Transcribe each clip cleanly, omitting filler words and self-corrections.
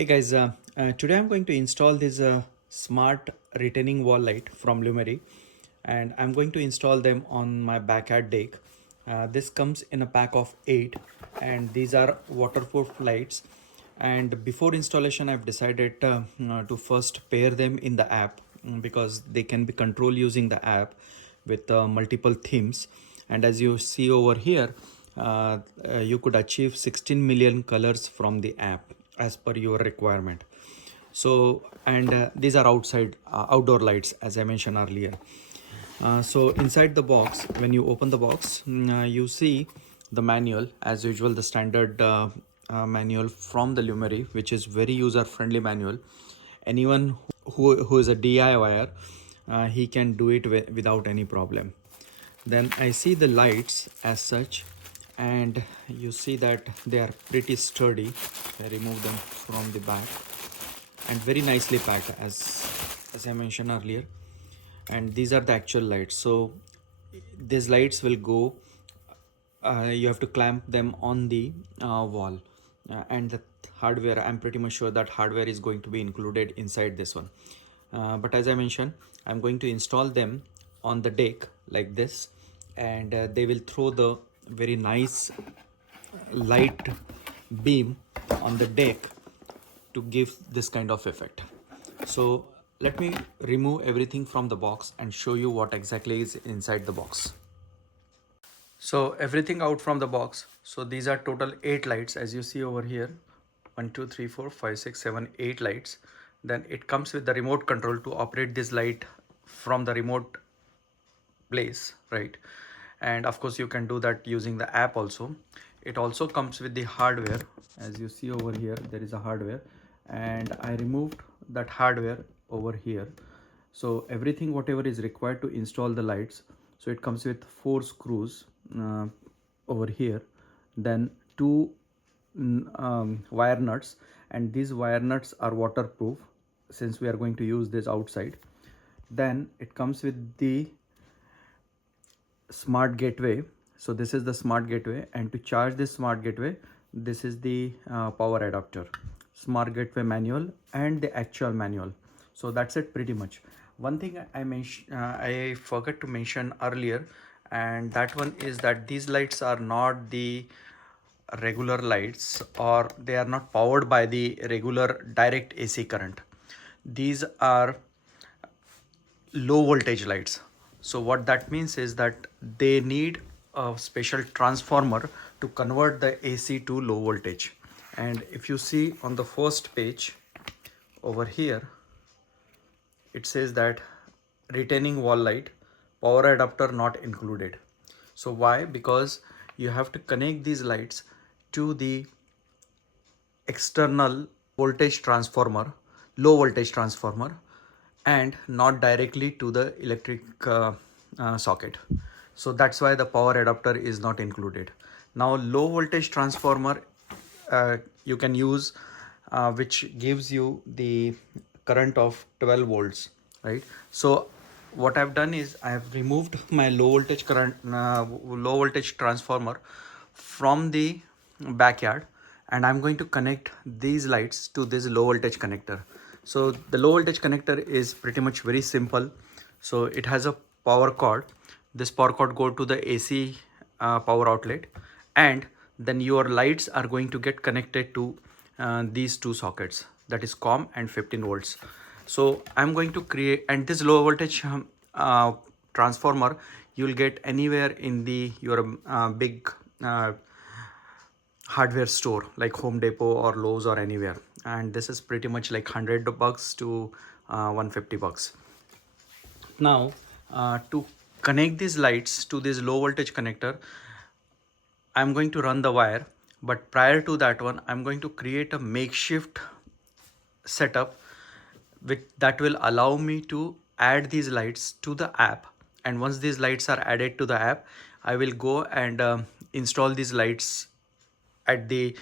Hey guys, today I'm going to install this smart retaining wall light from Lumary, and I'm going to install them on my backyard deck. This comes in a pack of 8 and these are waterproof lights. And before installation I've decided to first pair them in the app, because they can be controlled using the app with multiple themes. And as you see over here, you could achieve 16 million colors from the app as per your requirement. So, and these are outdoor lights, as I mentioned earlier. So inside the box, when you open the box, you see the manual, as usual, the standard manual from the Lumary, which is very user friendly manual. Anyone who is a DIYer, he can do it without any problem. Then I see the lights as such, and you see that they are pretty sturdy. I remove them from the back and very nicely packed, as I mentioned earlier. And these are the actual lights. So these lights will go, you have to clamp them on the wall, and the hardware, I'm pretty much sure that hardware is going to be included inside this one. But as I mentioned, I'm going to install them on the deck like this, and they will throw the very nice light beam on the deck to give this kind of effect. So let me remove everything from the box and show you what exactly is inside the box. So everything out from the box. So these are total 8 lights, as you see over here. 1 2 3 4 5 6 7 8 lights. Then it comes with the remote control to operate this light from the remote place, right? And of course you can do that using the app also. It also comes with the hardware. As you see over here, there is a hardware, and I removed that hardware over here. So everything whatever is required to install the lights, so it comes with 4 screws over here, then 2 wire nuts, and these wire nuts are waterproof since we are going to use this outside. Then it comes with the smart gateway. So this is the smart gateway, and to charge this smart gateway, this is the power adapter, smart gateway manual and the actual manual. So that's it pretty much. One thing I forgot to mention earlier, and that one is that these lights are not the regular lights, or they are not powered by the regular direct AC current. These are low voltage lights. So what that means is that they need a special transformer to convert the AC to low voltage. And if you see on the first page over here, it says that retaining wall light, power adapter not included. So why? Because you have to connect these lights to the external voltage transformer, low voltage transformer, and not directly to the electric socket. So that's why the power adapter is not included. Now low voltage transformer you can use, which gives you the current of 12 volts, right? So what I've done is I have removed my low voltage transformer from the backyard, and I'm going to connect these lights to this low voltage connector. So the low voltage connector is pretty much very simple. So it has a power cord. This power cord go to the AC power outlet, and then your lights are going to get connected to these two sockets, that is COM and 15 volts. So I'm going to create, and this low voltage transformer you'll get anywhere in the your big hardware store like Home Depot or Lowe's or anywhere, and this is pretty much like $100 to $150. Now to connect these lights to this low voltage connector, I'm going to run the wire, but prior to that one, I'm going to create a makeshift setup that will allow me to add these lights to the app. And once these lights are added to the app, I will go and install these lights at the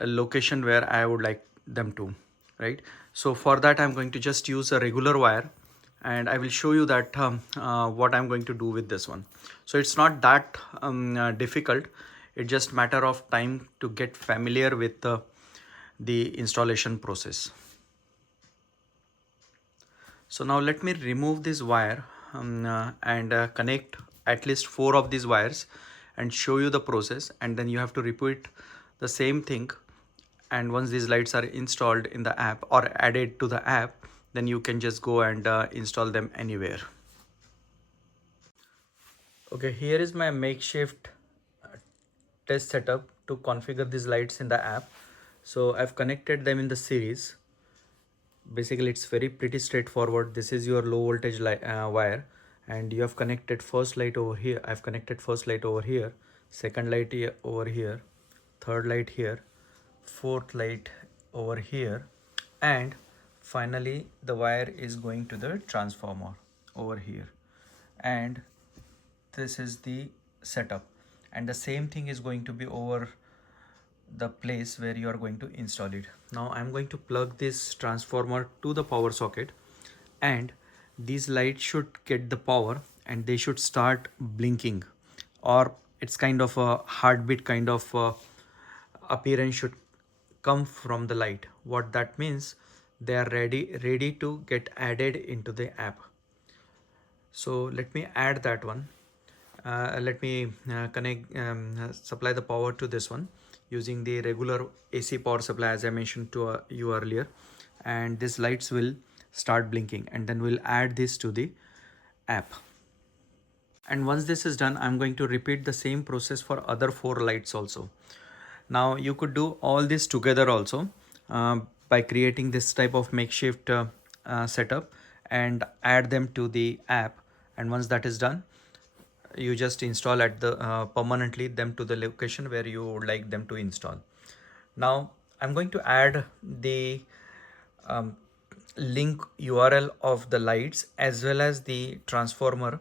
location where I would like them to, right? So for that, I'm going to just use a regular wire, and I will show you that what I'm going to do with this one. So it's not that difficult. It's just matter of time to get familiar with the installation process. So now let me remove this wire and connect at least 4 of these wires and show you the process, and then you have to repeat the same thing. And once these lights are installed in the app or added to the app, then you can just go and install them anywhere. Okay, here is my makeshift test setup to configure these lights in the app. So I've connected them in the series. Basically it's very pretty straightforward. This is your low voltage wire, and you have connected first light over here. I've connected first light over here, second light here, over here, third light here, fourth light over here, and finally the wire is going to the transformer over here. And this is the setup, and the same thing is going to be over the place where you are going to install it. Now I'm going to plug this transformer to the power socket, and these lights should get the power and they should start blinking, or it's kind of a heartbeat kind of appearance should come from the light. What that means, they are ready to get added into the app. So let me add that one. Let me supply the power to this one using the regular AC power supply as I mentioned to you earlier, and these lights will start blinking, and then we'll add this to the app. And once this is done, I'm going to repeat the same process for other 4 lights also. Now you could do all this together also by creating this type of makeshift setup and add them to the app. And once that is done, you just install at the permanently them to the location where you would like them to install. Now I'm going to add the link URL of the lights as well as the transformer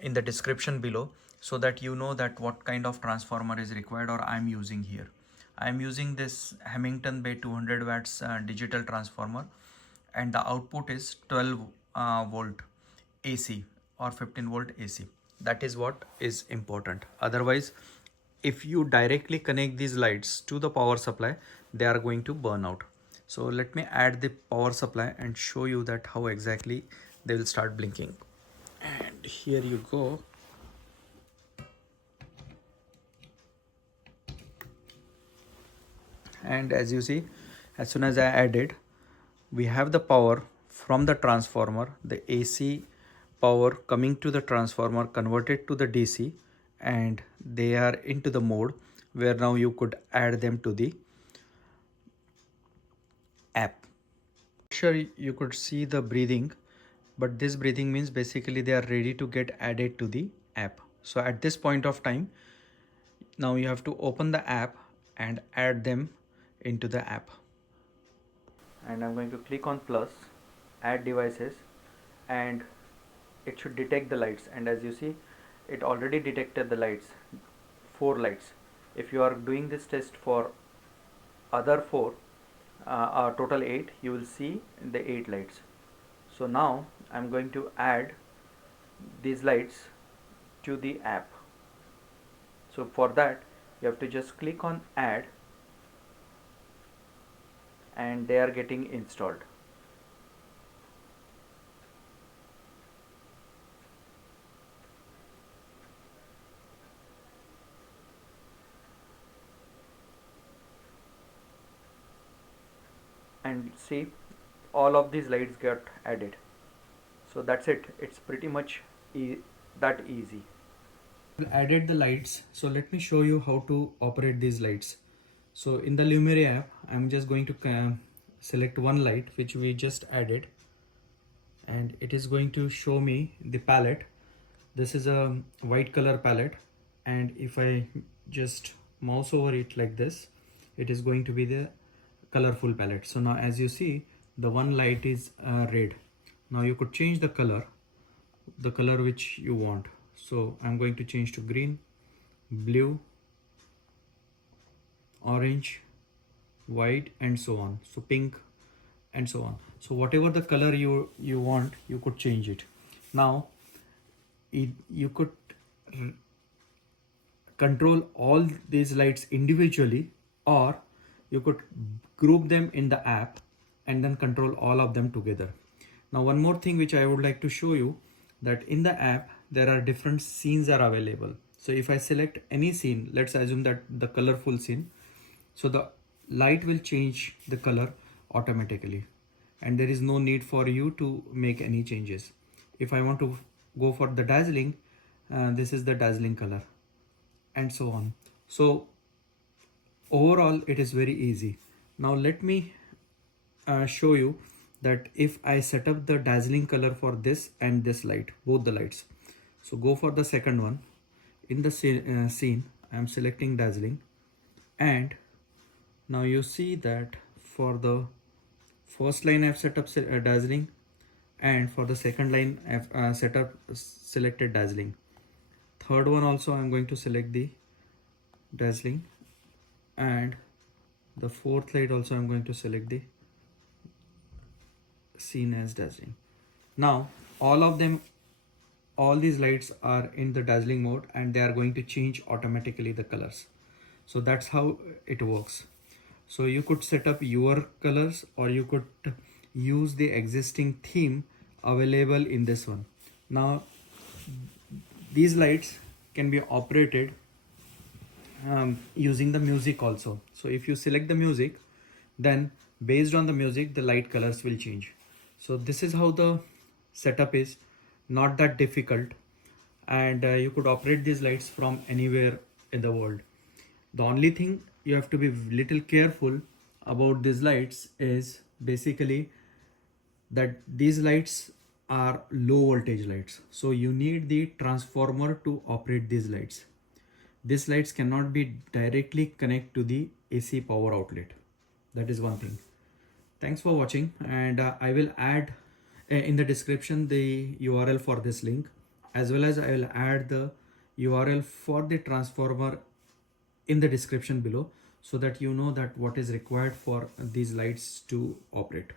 in the description below, so that you know that what kind of transformer is required or I'm using here. I'm using this Hamilton Bay 200 watts digital transformer, and the output is 12 volt AC or 15 volt AC. That is what is important. Otherwise, if you directly connect these lights to the power supply, they are going to burn out. So let me add the power supply and show you that how exactly they will start blinking. And here you go. And as you see, as soon as I added, we have the power from the transformer, the AC power coming to the transformer converted to the DC, and they are into the mode where now you could add them to the app. Sure, you could see the breathing, but this breathing means basically they are ready to get added to the app. So at this point of time, now you have to open the app and add them into the app. And I'm going to click on plus, add devices, and it should detect the lights. And as you see, it already detected the lights, 4 lights. If you are doing this test for other 4, total 8, you will see the 8 lights. So now I'm going to add these lights to the app. So for that, you have to just click on add, and they are getting installed. And see, all of these lights get added. So that's it. It's pretty much that easy. Added the lights. So let me show you how to operate these lights. So in the Lumary app, I'm just going to select one light which we just added, and it is going to show me the palette. This is a white color palette, and if I just mouse over it like this, it is going to be the colorful palette. So now as you see, the one light is red. Now you could change the color which you want. So I'm going to change to green, blue, orange, white, and so on. So pink and so on. So whatever the color you want, you could change it. Now you could control all these lights individually, or you could group them in the app and then control all of them together. Now one more thing which I would like to show you, that in the app there are different scenes are available. So if I select any scene, let's assume that the colorful scene, so the light will change the color automatically and there is no need for you to make any changes. If I want to go for the dazzling, this is the dazzling color and so on. So overall it is very easy. Now let me show you that if I set up the dazzling color for this and this light, both the lights. So go for the second one. In the scene, I am selecting dazzling, and now you see that for the first line I've set up dazzling, and for the second line I've selected dazzling. Third one also I'm going to select the dazzling, and the fourth light also I'm going to select the scene as dazzling. Now all of them, all these lights are in the dazzling mode and they are going to change automatically the colors. So that's how it works. So you could set up your colors or you could use the existing theme available in this one. Now these lights can be operated using the music also. So if you select the music, then based on the music the light colors will change. So this is how the setup is, not that difficult, and you could operate these lights from anywhere in the world. The only thing you have to be little careful about these lights is basically that these lights are low voltage lights, so you need the transformer to operate these lights. These lights cannot be directly connect to the AC power outlet. That is one thing. Thanks for watching, and I will add in the description the URL for this link, as well as I will add the URL for the transformer in the description below, so that you know that what is required for these lights to operate.